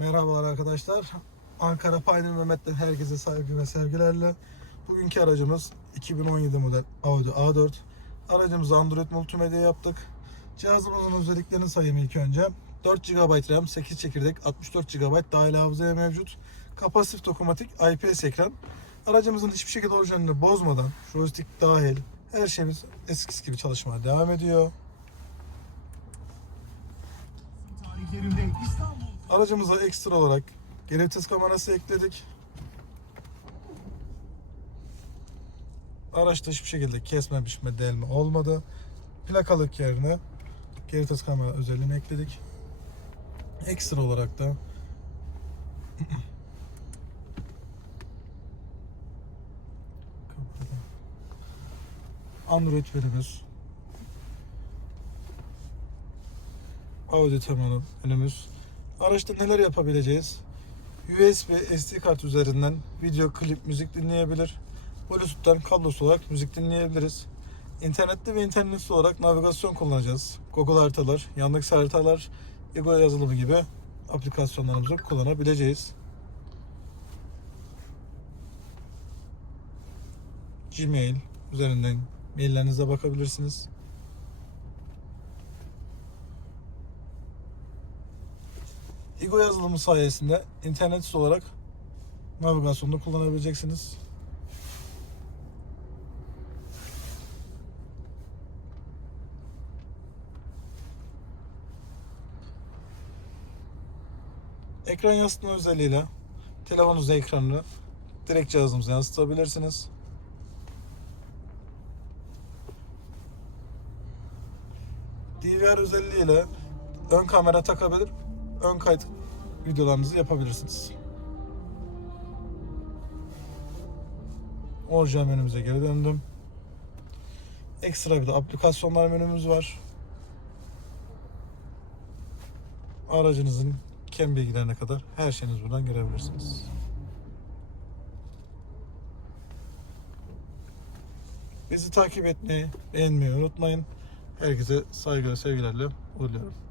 Merhabalar arkadaşlar. Ankara Pioneer Mehmet'ten herkese saygı ve sevgilerle. Bugünkü aracımız 2017 model Audi A4. Aracımızı Android multimedya yaptık. Cihazımızın özelliklerini sayayım ilk önce. 4 GB RAM, 8 çekirdek, 64 GB dahil hafızaya mevcut. Kapasitif dokunmatik IPS ekran. Aracımızın hiçbir şekilde orijinalini bozmadan, joystick dahil her şeyimiz eskisi gibi çalışmaya devam ediyor. tarihlerinde İstanbul Aracımıza ekstra olarak vites kamerası ekledik. Araçta hiçbir şekilde kesme biçme delme olmadı. Plakalık yerine vites kamera özelliğini ekledik. Ekstra olarak da Android verimiz Audi temanı önümüz. Araçta neler yapabileceğiz? USB SD kart üzerinden video, klip, müzik dinleyebilir. Bluetooth'tan kablosuz olarak müzik dinleyebiliriz. İnternetli ve internetsiz olarak navigasyon kullanacağız. Google haritalar, Yandex haritalar, Ego yazılımı gibi aplikasyonlarımızı kullanabileceğiz. Gmail üzerinden maillerinize bakabilirsiniz. Ego yazılımı sayesinde internetsiz olarak navigasyonda kullanabileceksiniz. Ekran yansıtma özelliğiyle telefonunuzun ekranını direkt cihazımıza yansıtabilirsiniz. DVR özelliğiyle ön kamera takabilir, ön kayıt videolarınızı yapabilirsiniz. Orijinal menümüze geri döndüm. Ekstra bir de aplikasyonlar menümüz var. Aracınızın kem bilgilerine kadar her şeyiniz buradan görebilirsiniz. Bizi takip etmeyi, beğenmeyi unutmayın. Herkese saygı ve sevgilerle uğurluyorum.